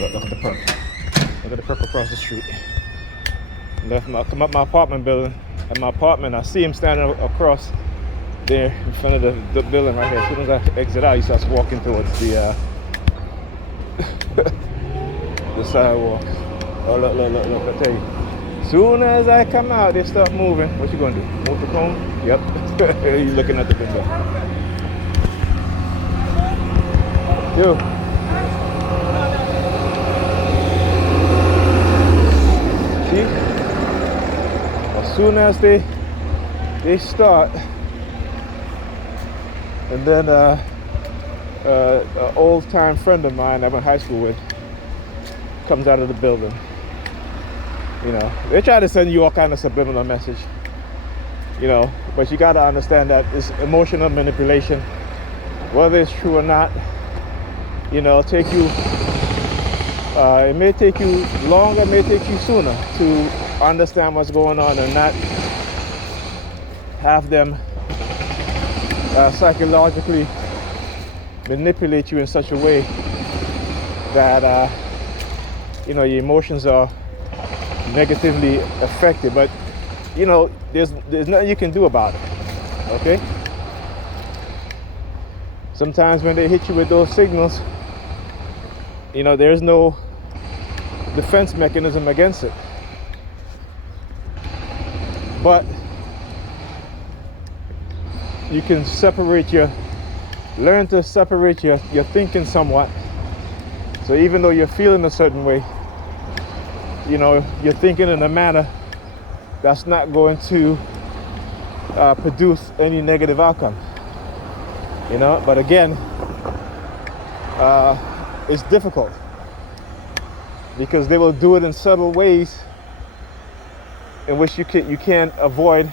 Look at the perp. Look at the perp across the street. Come up my apartment building. At my apartment, I see him standing across there in front of the building right here. As soon as I exit out, he starts walking towards the the sidewalk. Oh, look, I tell you. Soon as I come out, they start moving. What you gonna do? Move the cone? Yep. He's looking at the window. Yo. See? As soon as they start, and then an old-time friend of mine I went to high school with comes out of the building. You know, they try to send you all kind of subliminal message, you know, but you got to understand that it's emotional manipulation, whether it's true or not. You know, take you, it may take you longer, it may take you sooner to understand what's going on and not have them psychologically manipulate you in such a way that, you know, your emotions are negatively affected. But, you know, there's nothing you can do about it, okay? Sometimes when they hit you with those signals, you know, there's no defense mechanism against it. But you can learn to separate your thinking somewhat. So even though you're feeling a certain way, you know, you're thinking in a manner that's not going to produce any negative outcome. You know, but again, it's difficult because they will do it in subtle ways in which you can't avoid,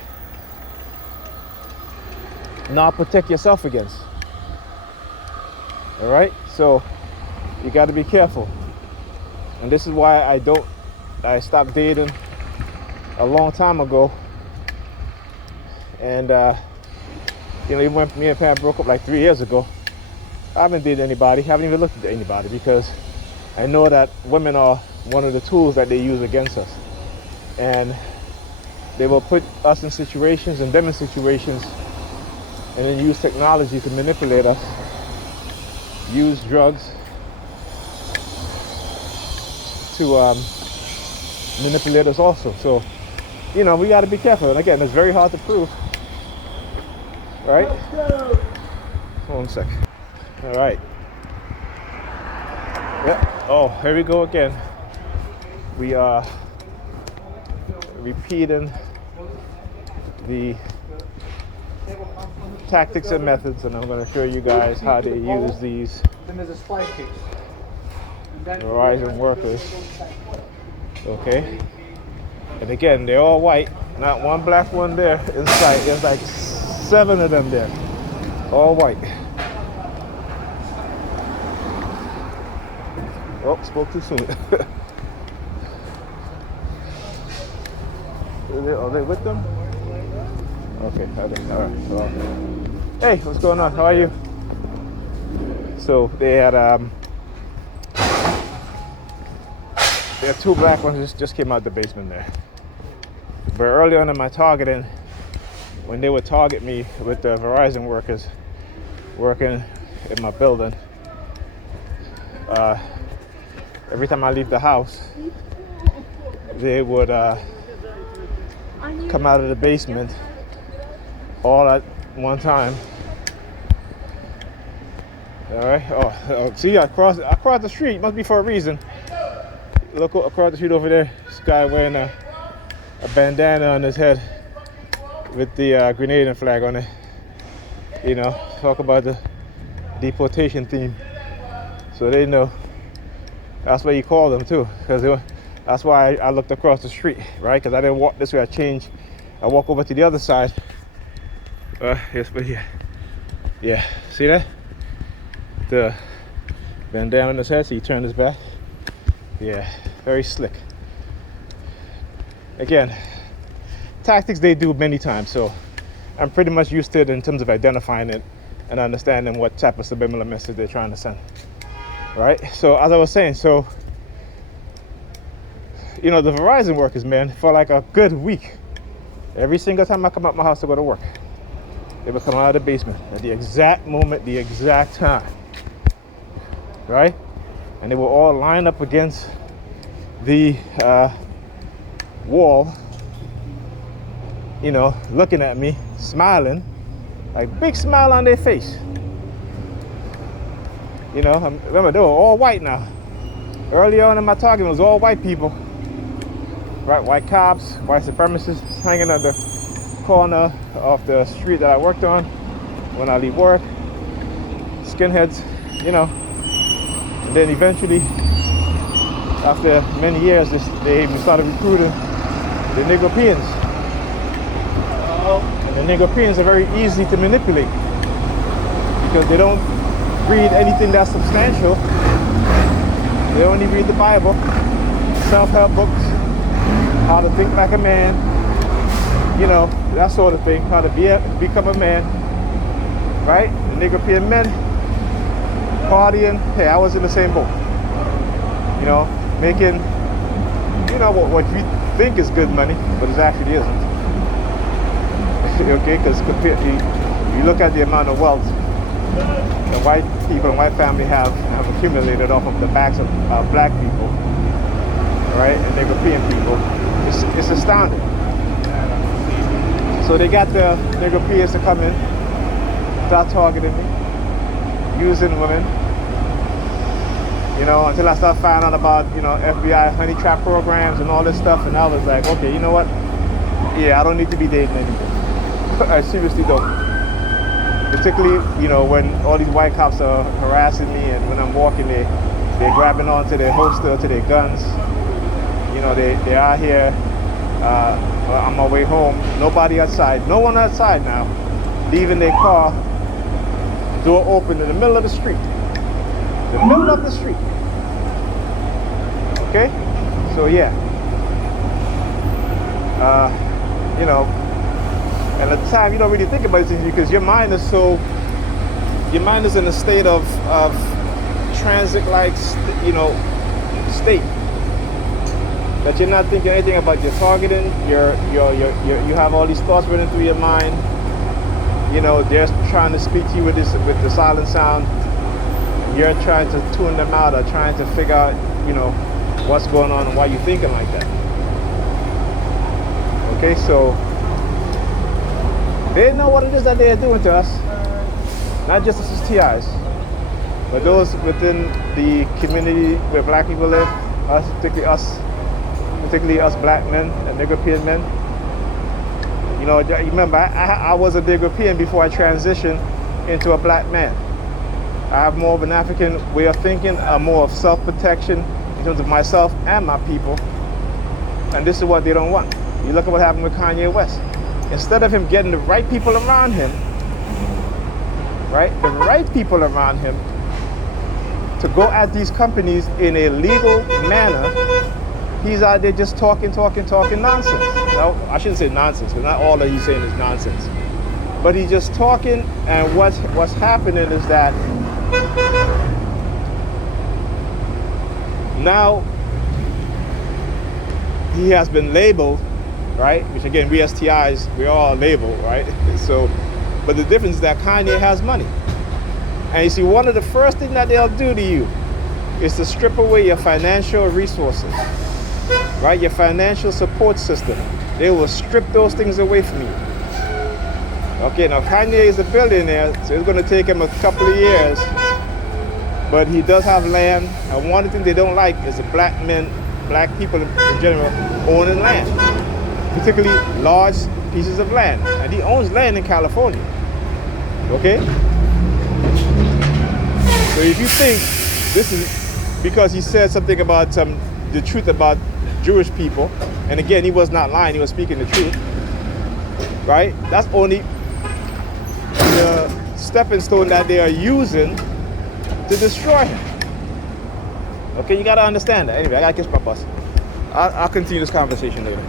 not protect yourself against. All right, so you got to be careful, and this is why I stopped dating a long time ago, and you know, even when me and Pam broke up like 3 years ago, I haven't dated anybody, haven't even looked at anybody, because I know that women are one of the tools that they use against us, and they will put us in situations and them in situations, and then use technology to manipulate us, use drugs to manipulate us also. So, you know, we got to be careful. And again, it's very hard to prove, right? Hold on a sec. All right. Yep. Oh, here we go again. We are repeating the tactics and methods, and I'm going to show you guys how they use these Verizon workers. Okay, and again, they're all white, not one black one there inside. There's like 7 of them there, all white. Oh, spoke too soon. Are they with them? Okay, all right. Well, hey, what's going on? How are you? So they had 2 black ones just came out the basement there. But early on in my targeting, when they would target me with the Verizon workers working in my building, every time I leave the house, they would come out of the basement all at one time. All right. Oh, see, across the street, must be for a reason. Look across the street over there. This guy wearing a bandana on his head with the Grenadian flag on it. You know, talk about the deportation theme. So they know. That's what you call them too, because that's why I looked across the street, right? Because I didn't walk this way. I walk over to the other side. Yes, but here. Yeah, see that? The bandana on his head, so he turned his back. Yeah, very slick. Again, tactics they do many times, so I'm pretty much used to it in terms of identifying it and understanding what type of subliminal message they're trying to send. Right? So as I was saying, so you know, the Verizon workers, man, for like a good week, every single time I come out my house to go to work, they would come out of the basement at the exact moment, the exact time, right? And they will all line up against the wall, you know, looking at me, smiling, like big smile on their face. You know, remember, they were all white now. Early on in my talking, it was all white people, right? White cops, white supremacists hanging on the corner of the street that I worked on when I leave work. Skinheads, you know. And then eventually, after many years, they even started recruiting the Negropeans. And the Negropeans are very easy to manipulate because they don't read anything that's substantial. They only read the Bible, self-help books, how to think like a man, you know, that sort of thing, how to become a man, right? The Negropean men, partying, hey, I was in the same boat, you know, making, you know, what you think is good money, but it actually isn't. Okay, because you look at the amount of wealth the white people and white family have accumulated off of the backs of black people, right, and Negropean people, it's astounding. So they got the Negropeans to come in, start targeting me, using women, you know, until I started finding out about, you know, FBI honey trap programs and all this stuff, and I was like, okay, you know what? Yeah, I don't need to be dating anymore. I seriously don't. Particularly, you know, when all these white cops are harassing me, and when I'm walking, they're grabbing onto their holster, to their guns. You know, they are here on my way home. Nobody outside. No one outside now. Leaving their car, door open in the middle of the street. The middle of the street. Okay? So yeah. You know, and at the time you don't really think about these things because your mind is in a state of transit-like, you know, state that you're not thinking anything about your targeting. You have all these thoughts running through your mind. You know, they're trying to speak to you with the silent sound. You're trying to tune them out or trying to figure out, you know, what's going on and why you're thinking like that. Okay, so they know what it is that they're doing to us, not just us as TIs, but those within the community where black people live, particularly us black men and Negropean men. You know, remember, I was a Negropean before I transitioned into a black man. I have more of an African way of thinking, more of self-protection in terms of myself and my people, and this is what they don't want. You look at what happened with Kanye West. Instead of him getting the right people around him, right, the right people around him to go at these companies in a legal manner, he's out there just talking nonsense. Now, I shouldn't say nonsense, because not all that he's saying is nonsense. But he's just talking, and what's happening is that now he has been labeled, right? Which again, we as TIs, we're all labeled, right? So, but the difference is that Kanye has money. And you see, one of the first things that they'll do to you is to strip away your financial resources, right? Your financial support system. They will strip those things away from you. Okay, now Kanye is a billionaire, so it's going to take him a couple of years, but he does have land. And one thing they don't like is the black people in general owning land, particularly large pieces of land. And he owns land in California. Okay? So if you think this is because he said something about the truth about Jewish people, and again, he was not lying, he was speaking the truth, right? That's only the stepping stone that they are using to destroy him. Okay, you gotta understand that. Anyway, I gotta catch my bus. I'll continue this conversation later.